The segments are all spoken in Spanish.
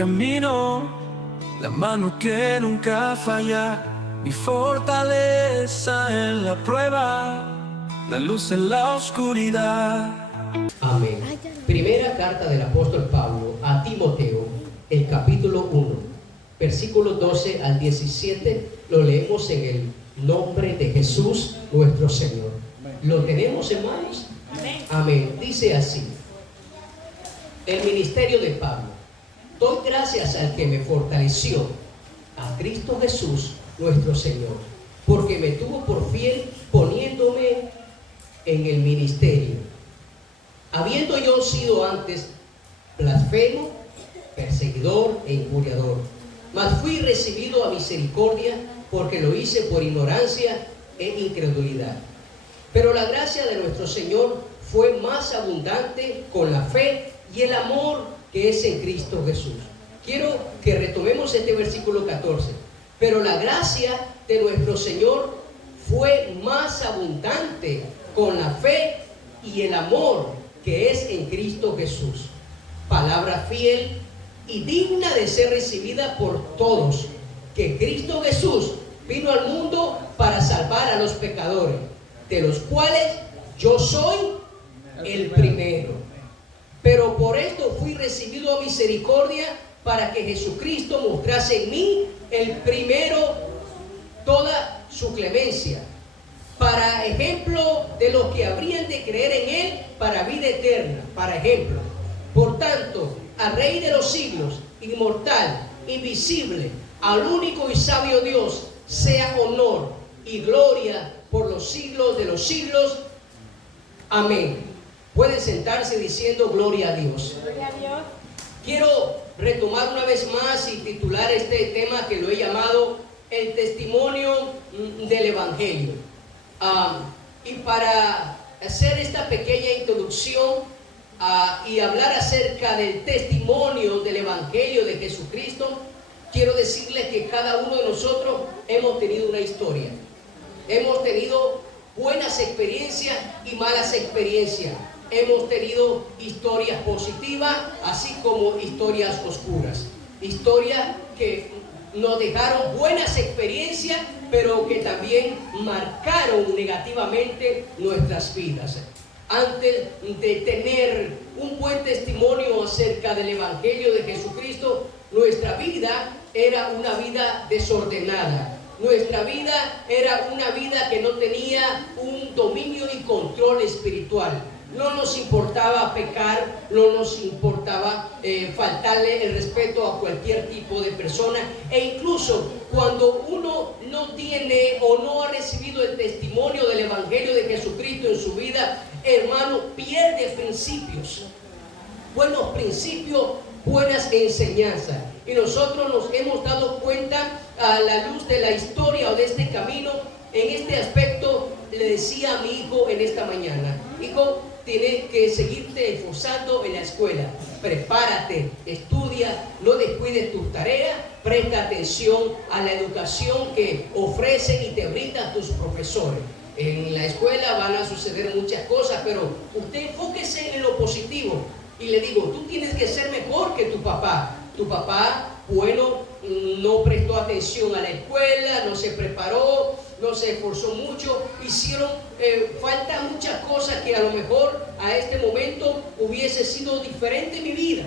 camino, la mano que nunca falla, mi fortaleza en la prueba, la luz en la oscuridad. Amén. Primera carta del apóstol Pablo a Timoteo, el capítulo 1, versículos 12 al 17, lo leemos en el nombre de Jesús nuestro Señor. ¿Lo tenemos, hermanos? Amén. Amén. Dice así: el ministerio de Pablo. Doy gracias al que me fortaleció, a Cristo Jesús nuestro Señor, porque me tuvo por fiel poniéndome en el ministerio, habiendo yo sido antes blasfemo, perseguidor e injuriador, mas fui recibido a misericordia, porque lo hice por ignorancia e incredulidad. Pero la gracia de nuestro Señor fue más abundante con la fe y el amor que es en Cristo Jesús. Quiero que retomemos este versículo 14. Pero la gracia de nuestro Señor fue más abundante con la fe y el amor que es en Cristo Jesús. Palabra fiel y digna de ser recibida por todos, que Cristo Jesús vino al mundo para salvar a los pecadores, de los cuales yo soy el primero. Pero por esto fui recibido a misericordia, para que Jesucristo mostrase en mí el primero toda su clemencia, para ejemplo de los que habrían de creer en Él para vida eterna, para ejemplo. Por tanto, al Rey de los siglos, inmortal, invisible, al único y sabio Dios, sea honor y gloria por los siglos de los siglos. Amén. Pueden sentarse diciendo gloria a Dios. Gloria a Dios. Quiero retomar una vez más y titular este tema que lo he llamado el testimonio del Evangelio. Y para hacer esta pequeña introducción y hablar acerca del testimonio del Evangelio de Jesucristo, quiero decirles que cada uno de nosotros hemos tenido una historia. Hemos tenido buenas experiencias y malas experiencias. Hemos tenido historias positivas, así como historias oscuras. Historias que nos dejaron buenas experiencias, pero que también marcaron negativamente nuestras vidas. Antes de tener un buen testimonio acerca del Evangelio de Jesucristo, nuestra vida era una vida desordenada. Nuestra vida era una vida que no tenía un dominio y control espiritual. No nos importaba pecar, no nos importaba faltarle el respeto a cualquier tipo de persona. E incluso cuando uno no tiene o no ha recibido el testimonio del Evangelio de Jesucristo en su vida, hermano, pierde principios. Buenos principios, buenas enseñanzas. Y nosotros nos hemos dado cuenta a la luz de la historia o de este camino. En este aspecto le decía a mi hijo en esta mañana: hijo, tienes que seguirte esforzando en la escuela. Prepárate, estudia, no descuides tus tareas, presta atención a la educación que ofrecen y te brindan tus profesores. En la escuela van a suceder muchas cosas, pero usted enfóquese en lo positivo. Y le digo, tú tienes que ser mejor que tu papá. Tu papá, bueno, no prestó atención a la escuela, no se preparó, no se esforzó mucho, falta muchas cosas que a lo mejor a este momento hubiese sido diferente en mi vida.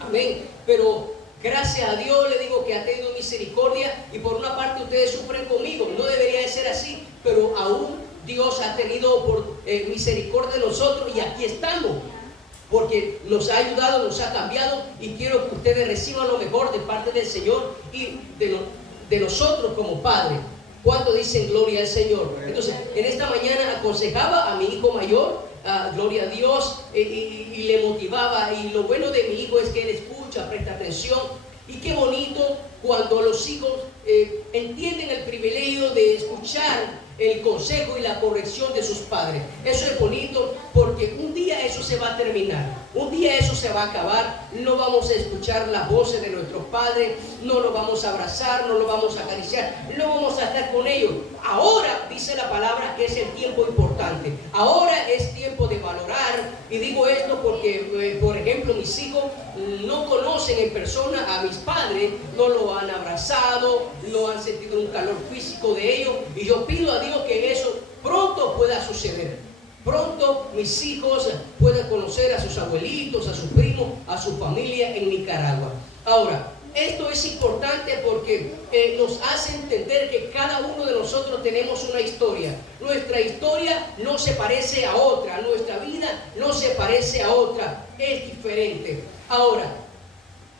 Amén. Pero gracias a Dios le digo que ha tenido misericordia, y por una parte ustedes sufren conmigo, no debería de ser así, pero aún Dios ha tenido misericordia de nosotros, y aquí estamos, porque nos ha ayudado, nos ha cambiado, y quiero que ustedes reciban lo mejor de parte del Señor y de nosotros como padres. ¿Cuánto dicen gloria al Señor? Entonces, en esta mañana aconsejaba a mi hijo mayor, gloria a Dios, y le motivaba. Y lo bueno de mi hijo es que él escucha, presta atención. Y qué bonito cuando los hijos entienden el privilegio de escuchar el consejo y la corrección de sus padres. Eso es bonito, porque porque un día eso se va a terminar, un día eso se va a acabar. No vamos a escuchar las voces de nuestros padres, no los vamos a abrazar, no los vamos a acariciar, no vamos a estar con ellos. Ahora dice la palabra que es el tiempo importante, ahora es tiempo de valorar. Y digo esto porque, por ejemplo, mis hijos no conocen en persona a mis padres, no lo han abrazado, no han sentido un calor físico de ellos, y yo pido a Dios que eso pronto pueda suceder. Pronto mis hijos puedan conocer a sus abuelitos, a sus primos, a su familia en Nicaragua. Ahora, esto es importante porque nos hace entender que cada uno de nosotros tenemos una historia. Nuestra historia no se parece a otra, nuestra vida no se parece a otra, es diferente. Ahora,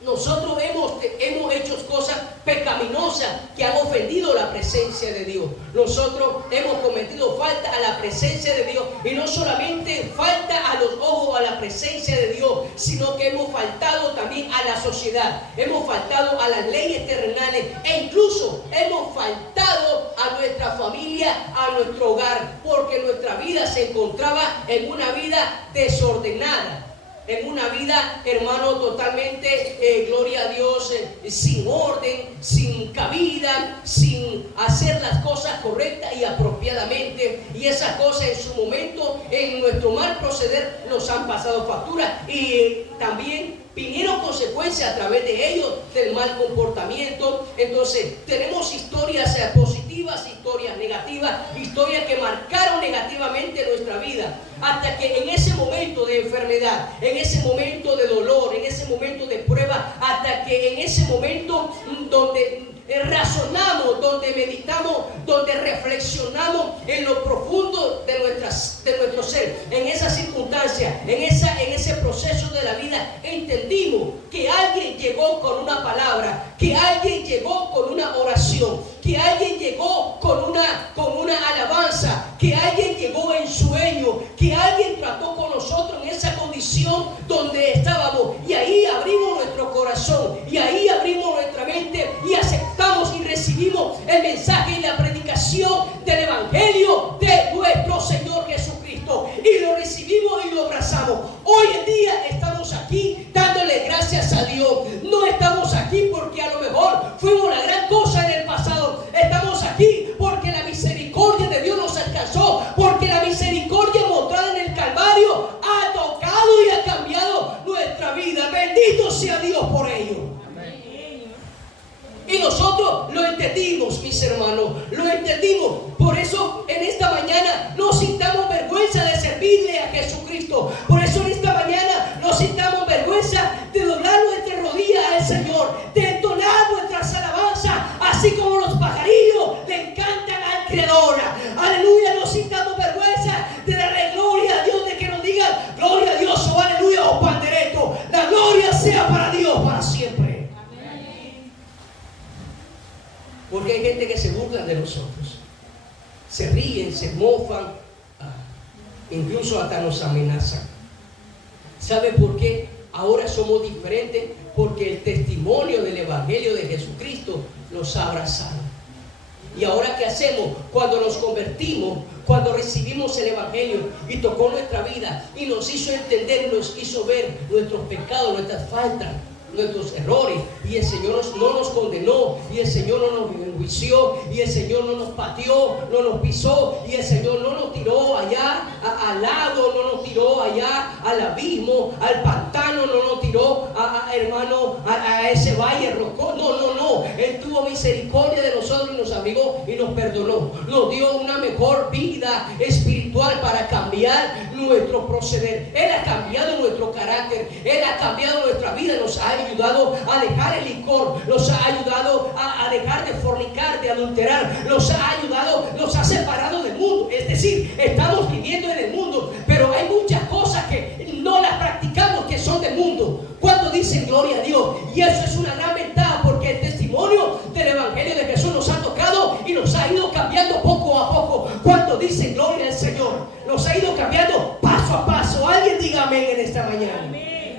nosotros hemos hecho cosas pecaminosas que han ofendido la presencia de Dios. Nosotros hemos cometido falta a la presencia de Dios, y no solamente falta a los ojos a la presencia de Dios, sino que hemos faltado también a la sociedad, hemos faltado a las leyes terrenales, e incluso hemos faltado a nuestra familia, a nuestro hogar, porque nuestra vida se encontraba en una vida desordenada, en una vida, hermano, totalmente, gloria a Dios, sin orden, sin cabida, sin hacer las cosas correctas y apropiadamente. Y esas cosas en su momento, en nuestro mal proceder, nos han pasado factura, y también vinieron consecuencias a través de ellos del mal comportamiento. Entonces tenemos historias positivas, historias negativas, historias que marcaron negativamente nuestra vida, hasta que en ese momento de enfermedad, en ese momento de dolor, en ese momento de prueba, hasta que en ese momento donde razonamos, donde meditamos, donde reflexionamos en lo profundo de nuestro ser, en esa circunstancia, en ese proceso de la vida, entendimos que alguien llegó con una palabra, que alguien llegó con una oración, que alguien llegó con una alabanza, que alguien llegó en sueño, que alguien trató con nosotros en esa condición donde estábamos, y ahí abrimos nuestro corazón, y ahí abrimos nuestra mente, y aceptamos y recibimos el mensaje y la predicación del Evangelio de nuestro Señor Jesucristo, y lo recibimos y lo abrazamos. Hoy en día estamos aquí dándole gracias a Dios. No estamos aquí porque a lo mejor fuimos la gran cosa en el pasado. Estamos aquí porque la misericordia de Dios nos alcanzó, porque la misericordia mostrada en el Calvario ha tocado y ha cambiado nuestra vida. Bendito sea Dios por ello. Y nosotros lo entendimos, mis hermanos, lo entendimos. Por eso en esta mañana no sintamos vergüenza de servirle a Jesucristo. Por eso en esta mañana no sintamos vergüenza de doblar nuestra rodilla al Señor, de entonar nuestras alabanzas, así como los pajarillos le encantan al Creador. Aleluya, no sintamos vergüenza de darle gloria a Dios, de que nos digan gloria a Dios, o aleluya, o pandereto. La gloria sea para Dios para siempre. Porque hay gente que se burla de nosotros, se ríen, se mofan, incluso hasta nos amenazan. ¿Sabe por qué ahora somos diferentes? Porque el testimonio del Evangelio de Jesucristo nos ha abrazado. ¿Y ahora qué hacemos? Cuando nos convertimos, cuando recibimos el Evangelio y tocó nuestra vida y nos hizo entender, nos hizo ver nuestros pecados, nuestras faltas, nuestros errores, y el Señor no nos condenó, y el Señor no nos enjuició, y el Señor no nos pateó, no nos pisó, y el Señor no nos tiró allá al lago, no nos tiró allá al abismo, al pantano, no nos tiró hermano a ese valle rocoso. No, Él tuvo misericordia de nosotros y nos abrigó y nos perdonó, nos dio una mejor vida espiritual para cambiar nuestro proceder. Él ha cambiado nuestro carácter, Él ha cambiado nuestra vida, nos ha ayudado a dejar el licor, nos ha ayudado a dejar de fornicar, de adulterar, nos ha ayudado, nos ha separado del mundo. Es decir, estamos viviendo en el mundo, pero hay muchas cosas que no las practicamos, que son del mundo. ¿Cuántos dicen gloria a Dios? Y eso es una gran ventaja, porque el testimonio del Evangelio de Jesús nos ha tocado y nos ha ido cambiando poco a poco. ¿Cuántos dicen gloria al Señor? Nos ha ido cambiando paso a paso. Alguien diga amén en esta mañana. Amén.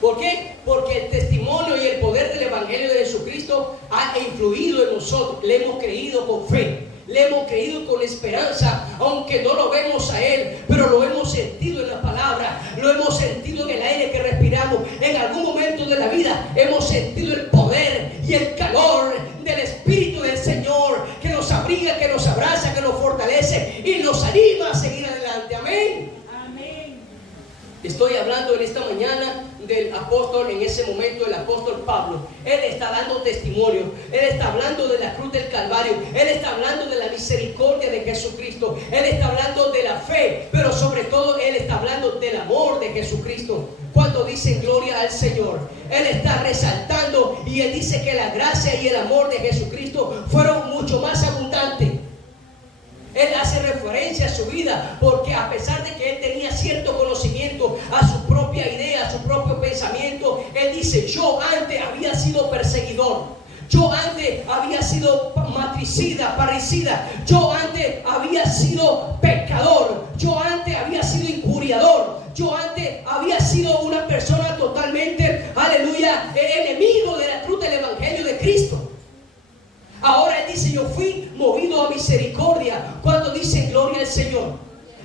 ¿Por qué? Porque el testimonio y el poder del Evangelio de Jesucristo ha influido en nosotros. Le hemos creído con fe. le hemos creído con esperanza, aunque no lo vemos a Él, pero lo hemos sentido en la palabra, lo hemos sentido en el aire que respiramos. En algún momento de la vida hemos sentido el poder y el calor del Espíritu del Señor, que nos abriga, que nos abraza, que nos fortalece y nos anima a seguir adelante. Amén. Estoy hablando en esta mañana del apóstol, en ese momento el apóstol Pablo. Él está dando testimonio, él está hablando de la cruz del Calvario, él está hablando de la misericordia de Jesucristo, él está hablando de la fe, pero sobre todo él está hablando del amor de Jesucristo. Cuando dicen gloria al Señor, él está resaltando y él dice que la gracia y el amor de Jesucristo fueron mucho más abundantes. Él hace referencia a su vida porque a pesar de que él tenía cierto conocimiento, a su propia idea, a su propio pensamiento, él dice: yo antes había sido perseguidor, yo antes había sido matricida, parricida, yo antes había sido pecador, yo antes había sido injuriador, yo antes había sido una persona totalmente, aleluya, enemigo de la cruz del evangelio de Cristo. Ahora él dice: yo fui movido a misericordia. Cuando dice gloria al Señor,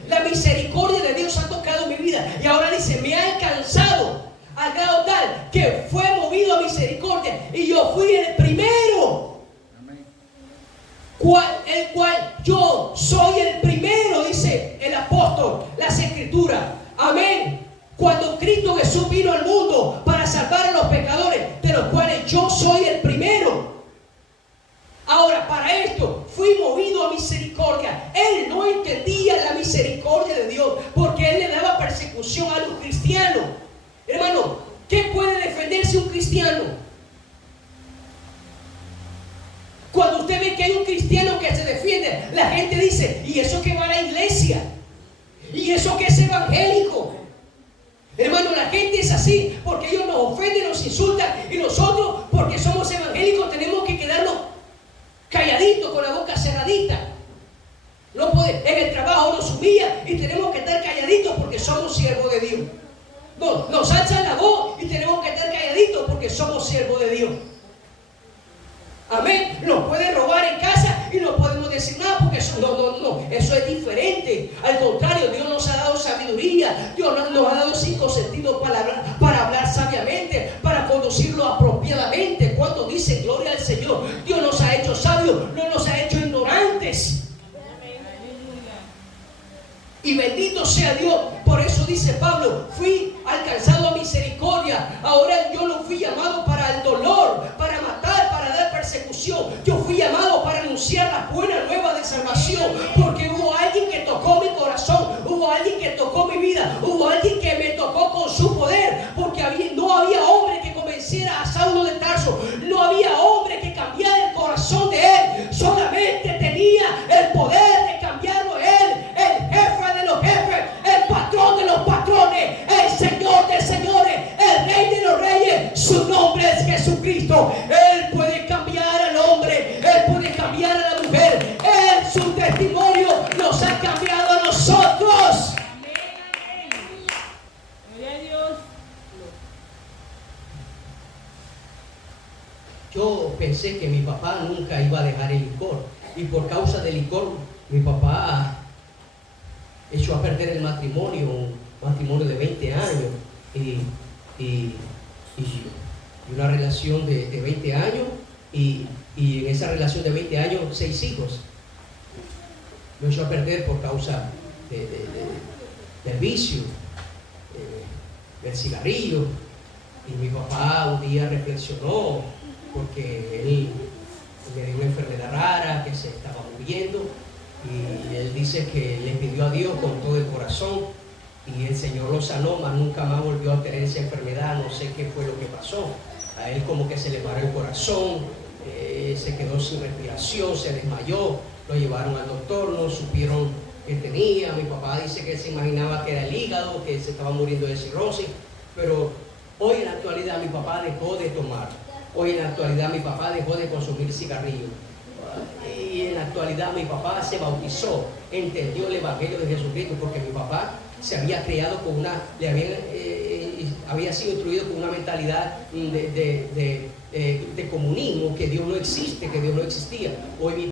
la misericordia de Dios ha tocado mi vida. Y ahora dice: me ha alcanzado al grado tal que fue movido a misericordia. Y yo fui el primero. El cual yo soy el primero, dice el apóstol, las escrituras. Amén. Cuando Cristo Jesús vino al mundo para salvar a los pecadores, de los cuales yo soy el primero. Ahora, para esto fui movido a misericordia. Él no entendía la misericordia de Dios porque él le daba persecución a los cristianos. Hermano, ¿qué puede defenderse un cristiano? Cuando usted ve que hay un cristiano que se defiende, la gente dice: ¿y eso que va a la iglesia? ¿Y eso que es evangélico? Hermano, la gente es así porque ellos nos ofenden, nos insultan, y nosotros, porque somos evangélicos, tenemos que quedarnos calladito, con la boca cerradita. No puede, en el trabajo nos humilla y tenemos que estar calladitos porque somos siervos de Dios. No, nos alzan la voz y tenemos que estar calladitos porque somos siervos de Dios. Amén. Nos pueden robar en casa y no podemos decir nada porque eso, no, eso es diferente. Al contrario, Dios nos ha dado sabiduría, Dios nos ha dado 5 sentidos para hablar sabiamente, para conducirlo apropiadamente. Cuando dicen gloria al Señor, Dios nos ha hecho sabios, no nos ha hecho ignorantes. Y bendito sea Dios. Por eso dice Pablo: fui alcanzado a misericordia. Ahora yo no fui llamado para el dolor, para matar, para dar persecución. Yo fui llamado para anunciar la buena nueva de salvación, porque hubo alguien que tocó mi corazón, hubo alguien que tocó mi vida, hubo alguien que me tocó con su poder, porque no había hombre que convenciera a Saulo de Tarso, no había hombre que cambiara el corazón de él, solamente tenía el poder de cambiarlo él, el jefe de los jefes, el patrón de los patrones, el Señor de señores, el Rey de los reyes. Su nombre es Jesucristo. Él puede cambiar al hombre, él puede cambiar a la mujer. Él, su testimonio nos ha cambiado a nosotros. Amén. Gloria a Dios. Yo pensé que mi papá nunca iba a dejar el licor, y por causa del licor mi papá echó a perder el matrimonio, un matrimonio de 20 años y una relación de 20 años y en esa relación de 20 años 6 hijos. Lo echó a perder por causa del vicio, del cigarrillo. Y mi papá un día reflexionó porque él le dio una enfermedad rara que se estaba muriendo. Y él dice que le pidió a Dios con todo el corazón y el Señor lo sanó, mas nunca más volvió a tener esa enfermedad. No sé qué fue lo que pasó. A él como que se le paró el corazón, se quedó sin respiración, se desmayó, lo llevaron al doctor, no supieron qué tenía. Mi papá dice que se imaginaba que era el hígado, que se estaba muriendo de cirrosis, pero hoy en la actualidad mi papá dejó de tomar. Hoy en la actualidad mi papá dejó de consumir cigarrillos. Y en la actualidad mi papá se bautizó, entendió el evangelio de Jesucristo, porque mi papá se había criado con había sido instruido con una mentalidad de comunismo, que Dios no existe, que Dios no existía. Hoy mi